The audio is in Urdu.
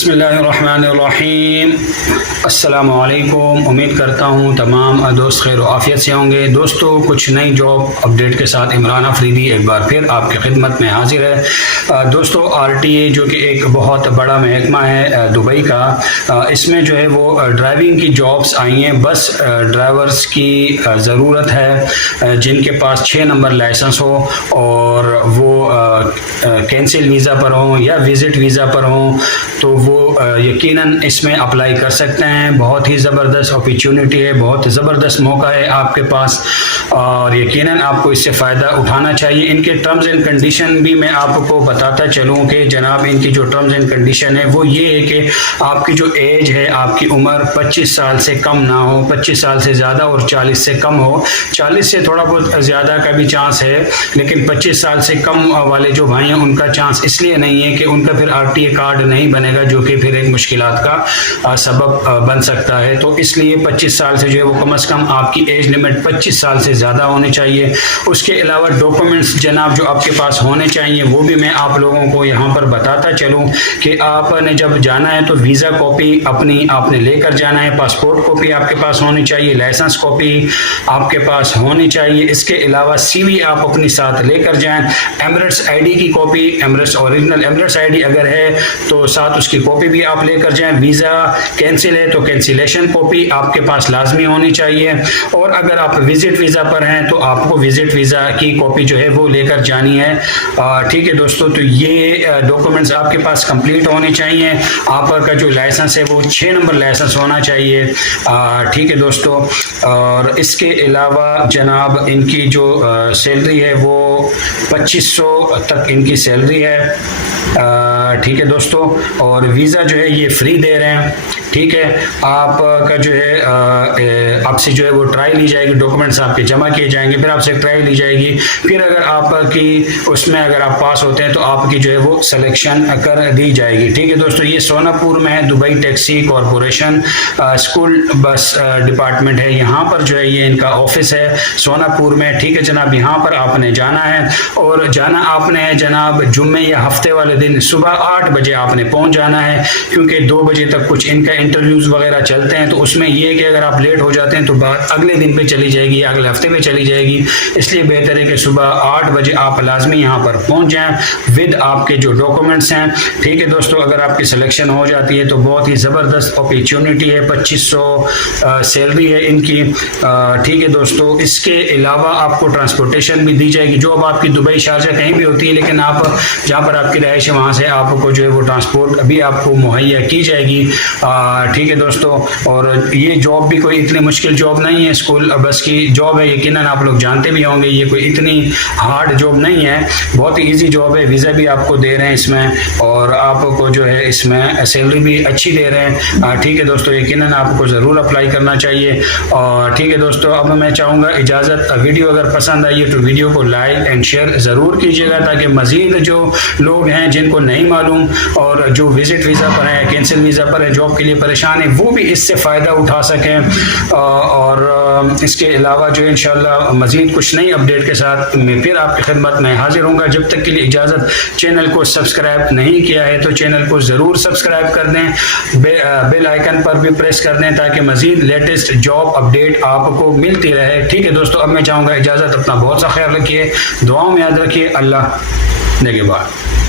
بسم اللہ الرحمن الرحیم۔ السلام علیکم۔ امید کرتا ہوں تمام دوست خیر و عافیت سے ہوں گے۔ دوستو، کچھ نئی جاب اپڈیٹ کے ساتھ عمران افریدی ایک بار پھر آپ کی خدمت میں حاضر ہے۔ دوستو، RTA جو کہ ایک بہت بڑا محکمہ ہے دبئی کا، اس میں جو ہے وہ ڈرائیونگ کی جابس آئی ہیں۔ بس ڈرائیورز کی ضرورت ہے جن کے پاس 6 نمبر لائسنس ہو اور وہ کینسل ویزا پر ہوں یا وزٹ ویزا پر ہوں، تو وہ یقیناً اس میں اپلائی کر سکتے ہیں۔ بہت ہی زبردست اپرچونٹی ہے، بہت زبردست موقع ہے آپ کے پاس، اور یقیناً آپ کو اس سے فائدہ اٹھانا چاہیے۔ ان کے ٹرمز اینڈ کنڈیشن بھی میں آپ کو بتاتا چلوں کہ جناب ان کی جو ٹرمز اینڈ کنڈیشن ہے وہ یہ ہے کہ آپ کی جو ایج ہے، آپ کی عمر 25 سال سے کم نہ ہو، 25 سال سے زیادہ اور 40 سے کم ہو۔ 40 سے تھوڑا بہت زیادہ کا بھی چانس ہے، لیکن 25 سال سے کم والے جو بھائی ہیں ان کا چانس اس لیے نہیں ہے کہ ان کا پھر RTA کارڈ نہیں بنے گا، جو کہ پھر ایک مشکلات کا سبب بن سکتا ہے۔ تو اس لیے 25 سال سے جو ہے وہ کم از کم آپ کی ایج لمٹ 25 سال سے زیادہ ہونی چاہیے۔ اس کے علاوہ ڈاکومنٹس جناب جو آپ کے پاس ہونے چاہیے وہ بھی میں آپ لوگوں کو یہاں پر بتاتا چلوں کہ آپ نے جب جانا ہے تو ویزا کاپی اپنی آپ نے لے کر جانا ہے، پاسپورٹ کاپی آپ کے پاس ہونی چاہیے، لائسنس کاپی آپ کے پاس ہونی چاہیے۔ اس کے علاوہ CV آپ اپنی ساتھ لے کر جائیں۔ ایمریٹس ID کی copy, Emirates original Emirates ID اگر ہے تو ساتھ اس کی کاپی بھی آپ لے کر جائیں۔ ویزا کینسل ہے تو کینسلیشن کاپی آپ کے پاس لازمی ہونی چاہیے، اور اگر آپ وزٹ ویزا پر ہیں تو آپ کو وزٹ ویزا کی کاپی جو ہے وہ لے کر جانی ہے۔ ٹھیک ہے دوستو، تو یہ ڈاکومنٹس آپ کے پاس کمپلیٹ ہونے چاہیے۔ آپ کا جو لائسنس ہے وہ 6 نمبر لائسنس ہونا چاہیے۔ ٹھیک ہے دوستو، اور اس کے علاوہ جناب ان کی جو سیلری ہے وہ 2500 تک ان کی سیلری ہے۔ ٹھیک ہے دوستو، اور ویزا جو ہے یہ فری دے رہے ہیں۔ ٹھیک ہے، آپ کا جو ہے آپ سے جو ہے وہ ٹرائی لی جائے گی، ڈاکومنٹس آپ کے جمع کیے جائیں گے، پھر آپ سے ٹرائی لی جائے گی، پھر اگر آپ کی اس میں اگر آپ پاس ہوتے ہیں تو آپ کی جو ہے وہ سلیکشن کر دی جائے گی۔ ٹھیک ہے دوستو، یہ سونا پور میں ہے، Dubai taxi corporation school bus department ہے، یہاں پر جو ہے یہ ان کا آفس ہے سونا پور میں۔ ٹھیک ہے جناب، یہاں پر آپ نے جانا ہے، اور جانا آپ نے ہے جناب جمعے یا ہفتے والے دن صبح 8 بجے آپ نے پہنچ جانا ہے، کیونکہ 2 بجے تک کچھ ان کا انٹرویوز وغیرہ چلتے ہیں، تو اس میں یہ کہ اگر آپ لیٹ ہو جاتے ہیں تو بات اگلے دن پہ چلی جائے گی، اگلے ہفتے پہ چلی جائے گی۔ اس لیے بہتر ہے کہ صبح 8 بجے آپ لازمی یہاں پر پہنچ جائیں ود آپ کے جو ڈاکومنٹس ہیں۔ ٹھیک ہے دوستو، اگر آپ کی سلیکشن ہو جاتی ہے تو بہت ہی زبردست اپرچونٹی ہے، 2500 سیلری ہے ان کی۔ ٹھیک ہے دوستو، اس کے علاوہ آپ کو ٹرانسپورٹیشن بھی دی جائے گی، جو اب آپ کی دبئی شارجہ کہیں بھی ہوتی ہے، لیکن آپ جہاں پر آپ کی رہائش ہے وہاں سے آپ کو جو ہے وہ ٹرانسپورٹ بھی آپ کو مہیا کی جائے گی۔ ٹھیک ہے دوستو، اور یہ جاب بھی کوئی اتنی مشکل جاب نہیں ہے، اسکول بس کی جاب ہے، یقیناً آپ لوگ جانتے بھی ہوں گے، یہ کوئی اتنی ہارڈ جاب نہیں ہے، بہت ہی ایزی جاب ہے۔ ویزا بھی آپ کو دے رہے ہیں اس میں، اور آپ کو جو ہے اس میں سیلری بھی اچھی دے رہے ہیں۔ ٹھیک ہے دوستو، یقیناً آپ کو ضرور اپلائی کرنا چاہیے۔ اور ٹھیک ہے دوستو، اب میں چاہوں گا اجازت، ویڈیو اگر پسند آئی ہے تو ویڈیو کو لائک اینڈ شیئر ضرور کیجیے گا، تاکہ مزید جو لوگ ہیں جن کو نہیں معلوم اور جو وزٹ ویزا پر ہے، کینسل ویزا پر ہے، جاب کے لیے پریشان ہیں، وہ بھی اس سے فائدہ اٹھا سکیں۔ اور اس کے علاوہ جو انشاءاللہ مزید کچھ نئی اپڈیٹ کے ساتھ میں پھر آپ کی خدمت میں حاضر ہوں گا۔ جب تک کے لیے اجازت، چینل کو سبسکرائب نہیں کیا ہے تو چینل کو ضرور سبسکرائب کر دیں، بیل آئیکن پر بھی پریس کر دیں، تاکہ مزید لیٹسٹ جاب اپڈیٹ آپ کو ملتی رہے۔ ٹھیک ہے دوستو، اب میں چاہوں گا اجازت، اپنا بہت سا خیال رکھیے، دعاؤں میں یاد رکھیے، اللہ نگہبان۔